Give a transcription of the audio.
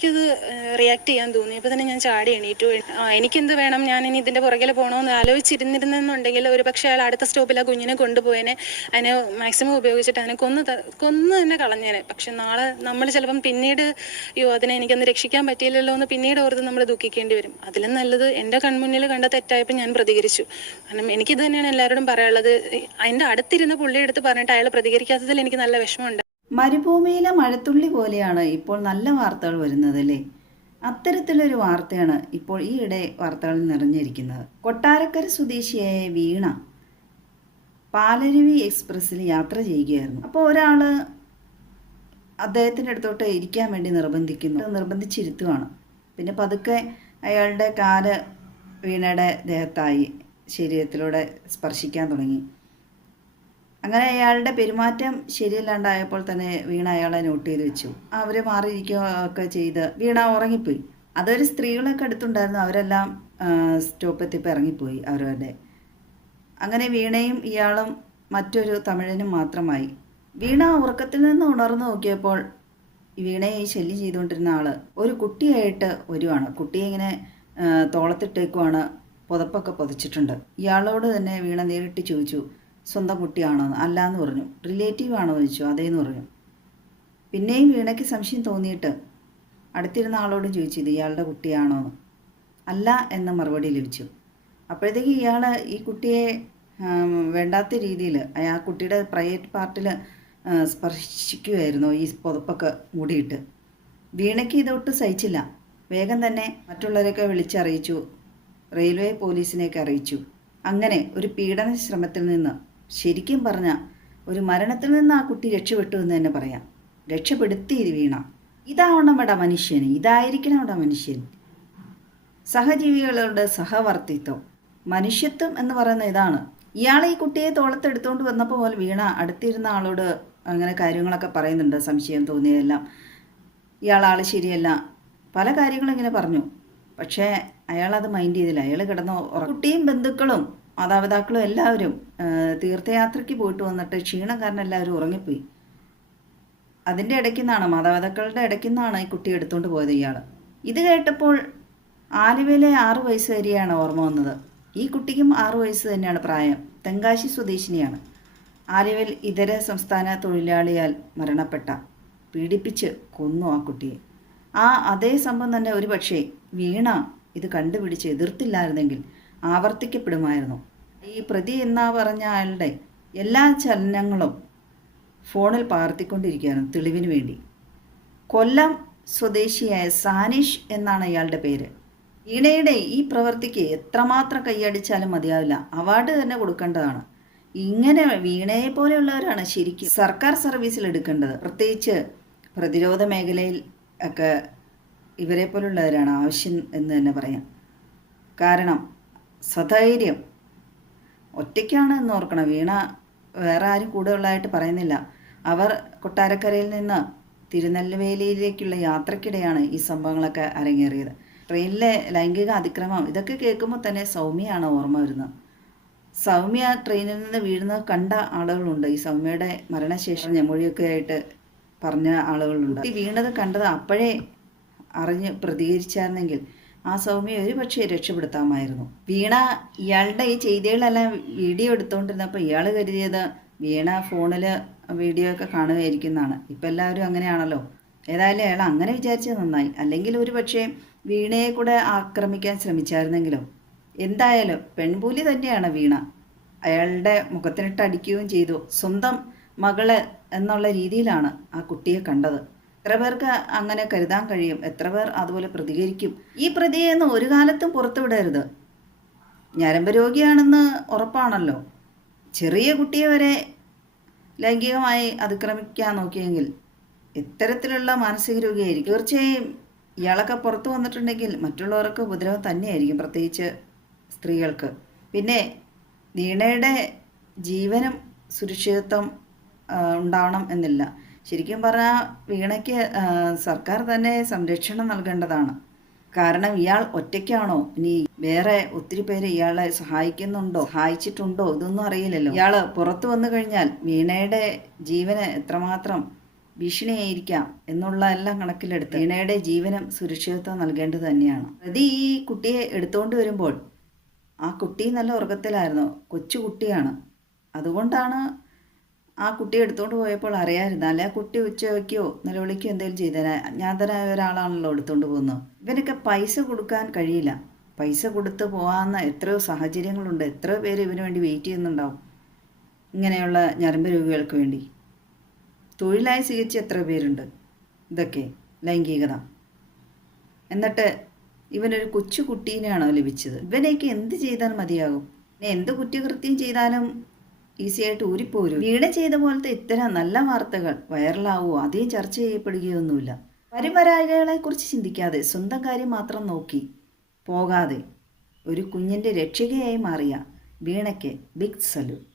എനിക്കത് റിയാക്ട് ചെയ്യാൻ തോന്നി. അപ്പോൾ തന്നെ ഞാൻ ചാടി എണീറ്റു. എനിക്കെന്ത് വേണം, ഞാൻ ഇനി ഇതിൻ്റെ പുറകിൽ പോകണമെന്ന് ആലോചിച്ചിരുന്നിരുന്നെന്നുണ്ടെങ്കിൽ ഒരു പക്ഷേ അയാൾ അടുത്ത സ്റ്റോപ്പിൽ ആ കുഞ്ഞിനെ കൊണ്ടുപോയതിനെ, അതിനെ മാക്സിമം ഉപയോഗിച്ചിട്ട് അതിനെ കൊന്ന് തന്നെ കളഞ്ഞേനെ. പക്ഷെ നാളെ നമ്മൾ ചിലപ്പം പിന്നീട് അതിനെ എനിക്കൊന്ന് രക്ഷിക്കാൻ പറ്റിയില്ലല്ലോ എന്ന് പിന്നീട് ഓർത്ത് നമ്മൾ ദുഃഖിക്കേണ്ടി വരും. അതിലും നല്ലത് എൻ്റെ കൺമുന്നിൽ കണ്ട തെറ്റായപ്പോൾ ഞാൻ പ്രതികരിച്ചു. കാരണം എനിക്കിത് തന്നെയാണ് എല്ലാവരോടും പറയാനുള്ളത്. അതിൻ്റെ അടുത്തിരുന്ന് പുള്ളിയെടുത്ത് പറഞ്ഞിട്ട് അയാൾ പ്രതികരിക്കാത്തതിൽ എനിക്ക് നല്ല വിഷമമുണ്ട്. മരുഭൂമിയിലെ മഴത്തുള്ളി പോലെയാണ് ഇപ്പോൾ നല്ല വാർത്തകൾ വരുന്നത് അല്ലേ? അത്തരത്തിലൊരു വാർത്തയാണ് ഇപ്പോൾ ഈയിടെ വാർത്തകളിൽ നിറഞ്ഞിരിക്കുന്നത്. കൊട്ടാരക്കര സ്വദേശിയായ വീണ പാലരുവി എക്സ്പ്രസ്സിൽ യാത്ര ചെയ്യുകയായിരുന്നു. അപ്പോൾ ഒരാൾ അദ്ദേഹത്തിൻ്റെ അടുത്തോട്ട് ഇരിക്കാൻ വേണ്ടി നിർബന്ധിച്ചിരുത്തുവാണ്. പിന്നെ പതുക്കെ അയാളുടെ കാല് വീണയുടെ ദേഹത്തായി ശരീരത്തിലൂടെ സ്പർശിക്കാൻ തുടങ്ങി. അങ്ങനെ അയാളുടെ പെരുമാറ്റം ശരിയല്ലാണ്ടായപ്പോൾ തന്നെ വീണ അയാളെ നോട്ട് ചെയ്ത് വെച്ചു. അവർ മാറിയിരിക്കുകയൊക്കെ ചെയ്ത് വീണ ഉറങ്ങിപ്പോയി. അതൊരു സ്ത്രീകളൊക്കെ അടുത്തുണ്ടായിരുന്നു. അവരെല്ലാം സ്റ്റോപ്പെത്തിപ്പോൾ ഇറങ്ങിപ്പോയി അവരവരുടെ. അങ്ങനെ വീണയും ഇയാളും മറ്റൊരു തമിഴനും മാത്രമായി. വീണ ഉറക്കത്തിൽ നിന്ന് ഉണർന്നു നോക്കിയപ്പോൾ വീണയെ ശല്യം ചെയ്തുകൊണ്ടിരുന്ന ആൾ ഒരു കുട്ടിയായിട്ട് വരുവാണ്. കുട്ടിയെ ഇങ്ങനെ തോളത്തിട്ടേക്കുവാണ്, പുതപ്പൊക്കെ പൊതിച്ചിട്ടുണ്ട്. ഇയാളോട് തന്നെ വീണ നേരിട്ട് ചോദിച്ചു, സ്വന്തം കുട്ടിയാണോ? അല്ല എന്ന് പറഞ്ഞു. റിലേറ്റീവ് ആണോ ചോദിച്ചു. അതേന്ന് പറഞ്ഞു. പിന്നെയും വീണയ്ക്ക് സംശയം തോന്നിയിട്ട് അടുത്തിരുന്ന ആളോട് ചോദിച്ചു, ഇത് ഇയാളുടെ കുട്ടിയാണോ എന്ന്. അല്ല എന്ന മറുപടി ലഭിച്ചു. അപ്പോഴത്തേക്ക് ഇയാൾ ഈ കുട്ടിയെ വേണ്ടാത്ത രീതിയിൽ ആ കുട്ടിയുടെ പ്രൈവറ്റ് പാർട്ടിൽ സ്പർശിക്കുമായിരുന്നു, ഈ പുതപ്പൊക്കെ മൂടിയിട്ട്. വീണയ്ക്ക് ഇതൊട്ട് സഹിച്ചില്ല. വേഗം തന്നെ മറ്റുള്ളവരെയൊക്കെ വിളിച്ചറിയിച്ചു, റെയിൽവേ പോലീസിനെയൊക്കെ അറിയിച്ചു. അങ്ങനെ ഒരു പീഡന ശ്രമത്തിൽ നിന്ന്, ശരിക്കും പറഞ്ഞാൽ ഒരു മരണത്തിൽ നിന്ന് ആ കുട്ടി രക്ഷപ്പെട്ടു എന്ന് തന്നെ പറയാം. രക്ഷപ്പെടുത്തി വീണ. ഇതാവണം ഇവിടെ മനുഷ്യൻ, ഇതായിരിക്കണം ഇവിടെ മനുഷ്യൻ. സഹജീവികളുടെ സഹവർത്തിത്വം, മനുഷ്യത്വം എന്ന് പറയുന്ന ഇതാണ്. ഇയാൾ ഈ കുട്ടിയെ തോളത്തെടുത്തുകൊണ്ട് വന്നപ്പോൾ പോലെ വീണ അടുത്തിരുന്ന ആളോട് അങ്ങനെ കാര്യങ്ങളൊക്കെ പറയുന്നുണ്ട്, സംശയം തോന്നിയതെല്ലാം. ഇയാൾ ശരിയല്ല, പല കാര്യങ്ങളും ഇങ്ങനെ പറഞ്ഞു. പക്ഷേ അയാളത് മൈൻഡ് ചെയ്തില്ല. അയാൾ കിടന്നു. കുട്ടിയും ബന്ധുക്കളും മാതാപിതാക്കളും എല്ലാവരും തീർത്ഥയാത്രയ്ക്ക് പോയിട്ട് വന്നിട്ട് ക്ഷീണം കാരണം എല്ലാവരും ഉറങ്ങിപ്പോയി. അതിൻ്റെ ഇടയ്ക്ക് നിന്നാണ്, മാതാപിതാക്കളുടെ ഇടയ്ക്ക് നിന്നാണ് ഈ കുട്ടി എടുത്തുകൊണ്ട് പോയത് ഇയാൾ. ഇത് കേട്ടപ്പോൾ ആലുവയിലെ 6 വയസ്സുകാരിയാണ് ഓർമ്മ വന്നത്. ഈ കുട്ടിക്കും 6 വയസ്സ് തന്നെയാണ് പ്രായം. തെങ്കാശി സ്വദേശിനിയാണ്. ആലുവയിൽ ഇതര സംസ്ഥാന തൊഴിലാളിയാൽ പീഡിപ്പിച്ച് കൊന്നു ആ കുട്ടിയെ. അതേ സംഭവം തന്നെ ഒരു പക്ഷേ വീണ ഇത് കണ്ടുപിടിച്ച് എതിർത്തില്ലായിരുന്നെങ്കിൽ ആവർത്തിക്കപ്പെടുമായിരുന്നു. ഈ പ്രതി എന്നാ പറഞ്ഞ ആളുടെ എല്ലാ ചലനങ്ങളും ഫോണിൽ പകർത്തിക്കൊണ്ടിരിക്കുകയായിരുന്നു തെളിവിന് വേണ്ടി. കൊല്ലം സ്വദേശിയായ സാനിഷ് എന്നാണ് ഇയാളുടെ പേര്. വീണയുടെ ഈ പ്രവൃത്തിക്ക് എത്രമാത്രം കൈയടിച്ചാലും മതിയാവില്ല, അവാർഡ് തന്നെ കൊടുക്കേണ്ടതാണ്. ഇങ്ങനെ വീണയെ പോലെയുള്ളവരാണ് ശരിക്കും സർക്കാർ സർവീസിൽ എടുക്കേണ്ടത്. പ്രത്യേകിച്ച് പ്രതിരോധ മേഖലയിൽ ഒക്കെ ഇവരെ പോലുള്ളവരാണ് ആവശ്യം എന്ന് തന്നെ പറയാം. കാരണം സധൈര്യം, ഒറ്റയ്ക്കാണ് എന്ന് ഓർക്കണം. വീണ വേറെ ആരും കൂടെ ഉള്ളതായിട്ട് പറയുന്നില്ല. അവർ കൊട്ടാരക്കരയിൽ നിന്ന് തിരുനെൽവേലിയിലേക്കുള്ള യാത്രക്കിടെയാണ് ഈ സംഭവങ്ങളൊക്കെ അരങ്ങേറിയത്. ട്രെയിനിലെ ലൈംഗിക അതിക്രമം ഇതൊക്കെ കേൾക്കുമ്പോൾ തന്നെ സൗമ്യയാണ് ഓർമ്മ വരുന്നത്. സൗമ്യ ട്രെയിനിൽ നിന്ന് വീഴുന്നത് കണ്ട ആളുകളുണ്ട്. ഈ സൗമ്യയുടെ മരണശേഷം ഞമൊഴിയൊക്കെ ആയിട്ട് പറഞ്ഞ ആളുകളുണ്ട്. ഈ വീണത് കണ്ടത് അപ്പോഴേ അറിഞ്ഞ് പ്രതികരിച്ചായിരുന്നെങ്കിൽ ആ സൗമ്യ ഒരു പക്ഷേ രക്ഷപ്പെടുത്താമായിരുന്നു. വീണ ഇയാളുടെ ഈ ചെയ്തികളെല്ലാം വീഡിയോ എടുത്തുകൊണ്ടിരുന്നപ്പോൾ ഇയാൾ കരുതിയത് വീണ ഫോണിൽ വീഡിയോ ഒക്കെ കാണുകയായിരിക്കുന്നതാണ്. ഇപ്പം എല്ലാവരും അങ്ങനെയാണല്ലോ. ഏതായാലും അയാൾ അങ്ങനെ വിചാരിച്ചത് നന്നായി. അല്ലെങ്കിൽ ഒരു പക്ഷേ വീണയെ കൂടെ ആക്രമിക്കാൻ ശ്രമിച്ചായിരുന്നെങ്കിലോ. എന്തായാലും പെൺപൂലി തന്നെയാണ് വീണ. അയാളുടെ മുഖത്തിനിട്ട് അടിക്കുകയും ചെയ്തു. സ്വന്തം മകള് എന്നുള്ള രീതിയിലാണ് ആ കുട്ടിയെ കണ്ടത്. എത്ര പേർക്ക് അങ്ങനെ കരുതാൻ കഴിയും? എത്ര പേർ അതുപോലെ പ്രതികരിക്കും? ഈ പ്രതിയെന്ന് ഒരു കാലത്തും പുറത്തുവിടരുത്. ഞരമ്പ് രോഗിയാണെന്ന് ഉറപ്പാണല്ലോ. ചെറിയ കുട്ടിയെ വരെ ലൈംഗികമായി അതിക്രമിക്കാൻ നോക്കിയെങ്കിൽ ഇത്തരത്തിലുള്ള മാനസിക രോഗിയായിരിക്കും. തീർച്ചയായും ഇയാളൊക്കെ പുറത്തു വന്നിട്ടുണ്ടെങ്കിൽ മറ്റുള്ളവർക്ക് ഉപദ്രവം തന്നെയായിരിക്കും, പ്രത്യേകിച്ച് സ്ത്രീകൾക്ക്. പിന്നെ വീണയുടെ ജീവനും സുരക്ഷിതത്വം ഉണ്ടാവണം എന്നില്ല. ശരിക്കും പറഞ്ഞാൽ വീണയ്ക്ക് സർക്കാർ തന്നെ സംരക്ഷണം നൽകേണ്ടതാണ്. കാരണം ഇയാൾ ഒറ്റയ്ക്കാണോ, ഇനി വേറെ ഒത്തിരി പേര് ഇയാളെ സഹായിച്ചിട്ടുണ്ടോ ഇതൊന്നും അറിയില്ലല്ലോ. ഇയാൾ പുറത്തു വന്നു കഴിഞ്ഞാൽ വീണയുടെ ജീവന് എത്രമാത്രം ഭീഷണിയായിരിക്കാം എന്നുള്ള എല്ലാം കണക്കിലെടുത്ത് വീണയുടെ ജീവനും സുരക്ഷിതത്വം നൽകേണ്ടത് തന്നെയാണ്. പ്രതി ഈ കുട്ടിയെ എടുത്തുകൊണ്ട് വരുമ്പോൾ ആ കുട്ടി നല്ല ഉറക്കത്തിലായിരുന്നു, കൊച്ചു കുട്ടിയാണ്. അതുകൊണ്ടാണ് ആ കുട്ടിയെ എടുത്തുകൊണ്ട് പോയപ്പോൾ അറിയാമായിരുന്നു. അല്ലെ ആ കുട്ടി ഉച്ചവയ്ക്കോ നിലവിളിക്കോ എന്തെങ്കിലും ചെയ്തേനെ. അജ്ഞാതനായ ഒരാളാണല്ലോ എടുത്തുകൊണ്ട് പോകുന്നത്. ഇവനൊക്കെ പൈസ കൊടുക്കാൻ കഴിയില്ല. പൈസ കൊടുത്ത് പോകാവുന്ന എത്രയോ സാഹചര്യങ്ങളുണ്ട്. എത്രയോ പേര് ഇവന് വേണ്ടി വെയിറ്റ് ചെയ്യുന്നുണ്ടാവും, ഇങ്ങനെയുള്ള ഞരമ്പ് രോഗികൾക്ക് വേണ്ടി. തൊഴിലായി സ്വീകരിച്ച എത്ര പേരുണ്ട്. ഇതൊക്കെ ലൈംഗികത. എന്നിട്ട് ഇവനൊരു കൊച്ചു കുട്ടീനെയാണോ ലഭിച്ചത്? ഇവനേക്ക് എന്ത് ചെയ്താൽ മതിയാകും? പിന്നെ എന്ത് കുറ്റകൃത്യം ചെയ്താലും ഈസി ആയിട്ട് ഊരിപ്പോരും. വീണ ചെയ്ത പോലത്തെ ഇത്തരം നല്ല വാർത്തകൾ വൈറലാവുമോ? അധികം ചർച്ച ചെയ്യപ്പെടുകയൊന്നുമില്ല. വരുംവരായികളെക്കുറിച്ച് ചിന്തിക്കാതെ സ്വന്തം കാര്യം മാത്രം നോക്കി പോകാതെ ഒരു കുഞ്ഞിൻ്റെ രക്ഷകയായി മാറിയ വീണയ്ക്ക് ബിഗ് സല്യൂട്ട്.